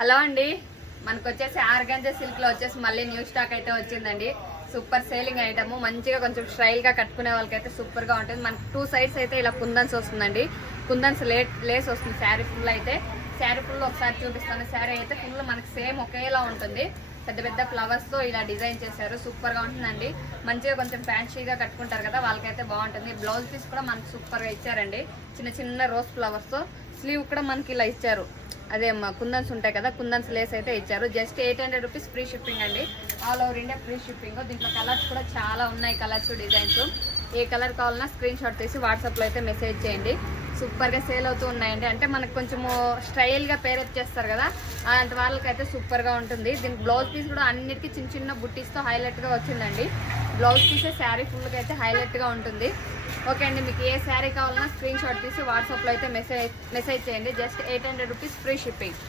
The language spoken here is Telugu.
హలో అండి, మనకు వచ్చేసి ఆర్గాంజా సిల్క్ లో వచ్చేసి మళ్ళీ న్యూ స్టాక్ అయితే వచ్చిందండి. సూపర్ సేలింగ్ ఐటమ్, మంచిగా కొంచెం స్టైల్ గా కట్టుకునే వాళ్ళకైతే సూపర్ గా ఉంటుంది. మనకు 2 సైడ్స్ అయితే ఇలా కుందన్స్ వస్తుందండి. కుందన్స్ లేస్ వస్తుంది. శారీ ఫుల్ అయితే శారీ ఫుల్ ఒకసారి చూపిస్తాను. శారీ అయితే ఫుల్ మనకి సేమ్ ఒకేలా ఉంటుంది. పెద్ద పెద్ద ఫ్లవర్స్ తో ఇలా డిజైన్ చేశారు. సూపర్ గా ఉంటుందండి. మంచిగా కొంచెం ఫ్యాన్సీగా కట్టుకుంటారు కదా, వాళ్ళకైతే బాగుంటుంది. బ్లౌజ్ పీస్ కూడా మనకి సూపర్ గా ఇచ్చారండి. చిన్న చిన్న రోజ్ ఫ్లవర్స్ తో స్లీవ్ కూడా మనకి ఇలా ఇచ్చారు. అదే కుందన్స్ ఉంటాయి కదా, కుందన్స్ లేస్ అయితే ఇచ్చారు. జస్ట్ 800 రూపీస్ ఫ్రీ షిప్పింగ్ అండి. All over India free shipping. దీంట్లో కలర్స్ కూడా చాలా ఉన్నాయి, కలర్స్ డిజైన్స్. ఏ కలర్ కావాలన్నా స్క్రీన్ షాట్ తీసి వాట్సాప్లో అయితే మెసేజ్ చేయండి. సూపర్గా సేల్ అవుతూ ఉన్నాయండి. అంటే మనకు కొంచెము స్టైల్గా పేరప్ చేస్తారు కదా, అలాంటి వాళ్ళకైతే సూపర్గా ఉంటుంది. దీనికి బ్లౌజ్ పీస్ కూడా అన్నిటికీ చిన్న చిన్న బుట్టీస్తో హైలైట్గా వచ్చిందండి. బ్లౌజ్ పీసే శారీ ఫుల్గా అయితే హైలైట్గా ఉంటుంది. ఓకే అండి, మీకు ఏ శారీ కావాలన్నా స్క్రీన్ షాట్ తీసి వాట్సాప్లో అయితే మెసేజ్ చేయండి. Just 800 rupees free shipping.